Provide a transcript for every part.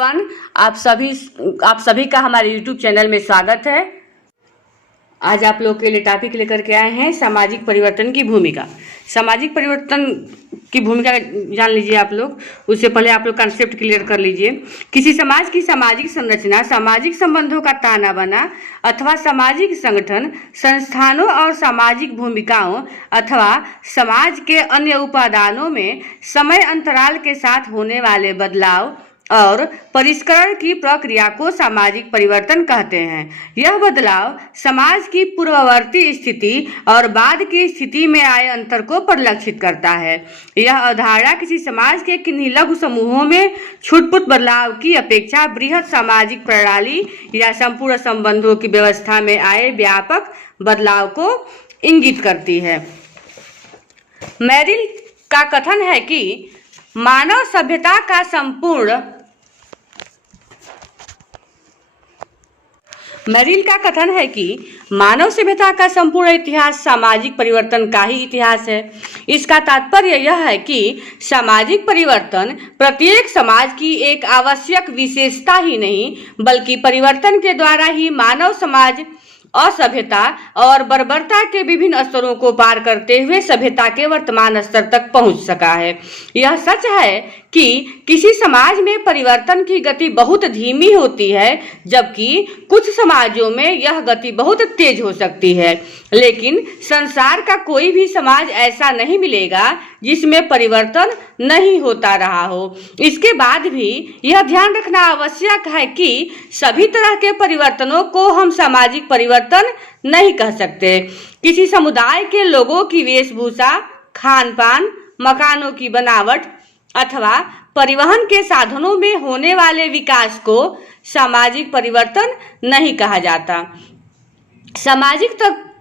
Everyone, आप सभी का हमारे यूट्यूब चैनल में स्वागत है। आज आप लोग के लिए टॉपिक लेकर के आए हैं सामाजिक परिवर्तन की भूमिका। सामाजिक परिवर्तन की भूमिका जान लीजिए आप लोग। उससे पहले आप लोग कंसेप्ट क्लियर कर लीजिए। किसी समाज की सामाजिक संरचना, सामाजिक संबंधों का ताना बाना अथवा सामाजिक संगठन, संस्थानों और सामाजिक भूमिकाओं अथवा समाज के अन्य उपादानों में समय अंतराल के साथ होने वाले बदलाव और परिष्करण की प्रक्रिया को सामाजिक परिवर्तन कहते हैं। यह बदलाव समाज की पूर्ववर्ती स्थिति और बाद की स्थिति में आए अंतर को परिलक्षित करता है। यह अवधारणा किसी समाज के किन्हीं लघु समूहों में छुटपुट बदलाव की अपेक्षा बृहद सामाजिक प्रणाली या संपूर्ण संबंधों की व्यवस्था में आए व्यापक बदलाव को इंगित करती है। मेरिल का कथन है कि मानव सभ्यता का संपूर्ण इतिहास सामाजिक परिवर्तन का ही इतिहास है। इसका तात्पर्य यह है कि सामाजिक परिवर्तन प्रत्येक समाज की एक आवश्यक विशेषता ही नहीं, बल्कि परिवर्तन के द्वारा ही मानव समाज असभ्यता और बर्बरता के विभिन्न स्तरों को पार करते हुए सभ्यता के वर्तमान स्तर तक पहुंच सका है। यह सच है कि किसी समाज में परिवर्तन की गति बहुत धीमी होती है, जबकि कुछ समाजों में यह गति बहुत तेज हो सकती है। लेकिन संसार का कोई भी समाज ऐसा नहीं मिलेगा जिसमें परिवर्तन नहीं होता रहा हो। इसके बाद भी यह ध्यान रखना आवश्यक है कि सभी तरह के परिवर्तनों को हम सामाजिक परिवर्तन नहीं कह सकते। किसी समुदाय के लोगों की वेशभूषा, खान पान, मकानों की बनावट अथवा परिवहन के साधनों में होने वाले विकास को सामाजिक परिवर्तन नहीं कहा जाता।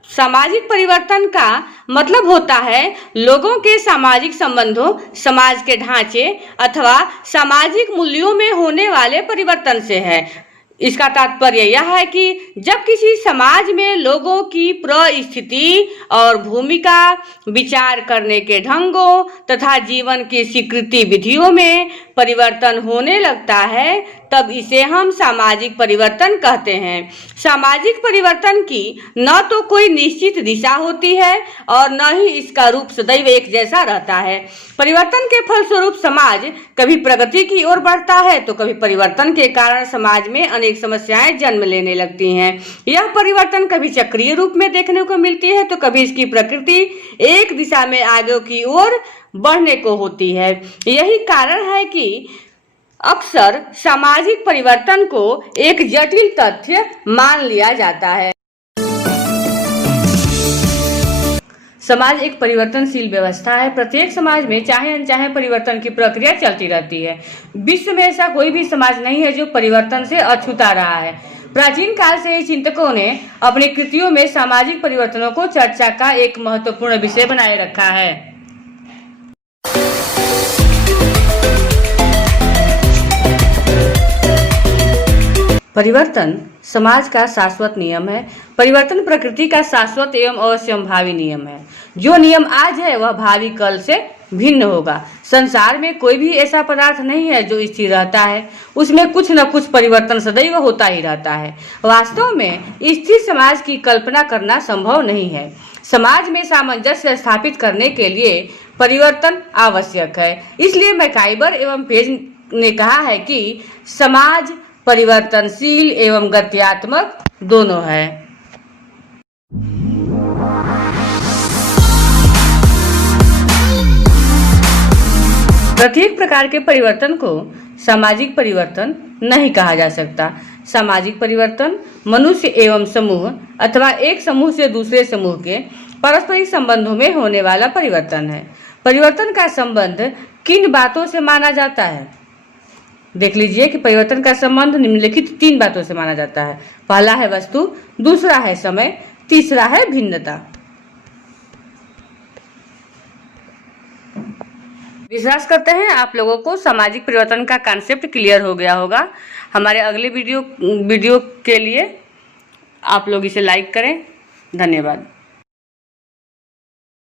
सामाजिक परिवर्तन का मतलब होता है लोगों के सामाजिक संबंधों, समाज के ढांचे अथवा सामाजिक मूल्यों में होने वाले परिवर्तन से है। इसका तात्पर्य यह है कि जब किसी समाज में लोगों की परिस्थिति और भूमिका, विचार करने के ढंगों तथा जीवन की स्वीकृति विधियों में परिवर्तन होने लगता है, तब इसे हम सामाजिक परिवर्तन कहते हैं। सामाजिक परिवर्तन की न तो कोई निश्चित दिशा होती है और न ही इसका रूप सदैव एक जैसा रहता है। परिवर्तन के फलस्वरूप समाज कभी प्रगति की ओर बढ़ता है तो कभी परिवर्तन के कारण समाज में अनेक समस्याएं जन्म लेने लगती हैं। यह परिवर्तन कभी चक्रीय रूप में देखने को मिलती है तो कभी इसकी प्रकृति एक दिशा में आगे की ओर बढ़ने को होती है। यही कारण है कि अक्सर सामाजिक परिवर्तन को एक जटिल तथ्य मान लिया जाता है। समाज एक परिवर्तनशील व्यवस्था है। प्रत्येक समाज में चाहे अनचाहे परिवर्तन की प्रक्रिया चलती रहती है। विश्व में ऐसा कोई भी समाज नहीं है जो परिवर्तन से अछूता रहा है। प्राचीन काल से ही चिंतकों ने अपनी कृतियों में सामाजिक परिवर्तनों को चर्चा का एक महत्वपूर्ण विषय बनाए रखा है। परिवर्तन समाज का शाश्वत नियम है। परिवर्तन प्रकृति का शाश्वत एवं अवश्यंभावी नियम है। जो नियम आज है वह भावी कल से भिन्न होगा। संसार में कोई भी ऐसा पदार्थ नहीं है जो स्थिर रहता है। उसमें कुछ न कुछ परिवर्तन सदैव होता ही रहता है। वास्तव में स्थिर समाज की कल्पना करना संभव नहीं है। समाज में सामंजस्य स्थापित करने के लिए परिवर्तन आवश्यक है। इसलिए मैकाइबर एवं पेज ने कहा है कि समाज परिवर्तनशील एवं गत्यात्मक दोनों है। प्रत्येक प्रकार के परिवर्तन को सामाजिक परिवर्तन नहीं कहा जा सकता। सामाजिक परिवर्तन मनुष्य एवं समूह अथवा एक समूह से दूसरे समूह के पारस्परिक संबंधों में होने वाला परिवर्तन है। परिवर्तन का संबंध किन बातों से माना जाता है? देख लीजिए कि परिवर्तन का संबंध निम्नलिखित 3 बातों से माना जाता है। पहला है वस्तु, दूसरा है समय, तीसरा है भिन्नता। विश्वास करते हैं आप लोगों को सामाजिक परिवर्तन का कॉन्सेप्ट क्लियर हो गया होगा। हमारे अगले वीडियो के लिए आप लोग इसे लाइक करें। धन्यवाद।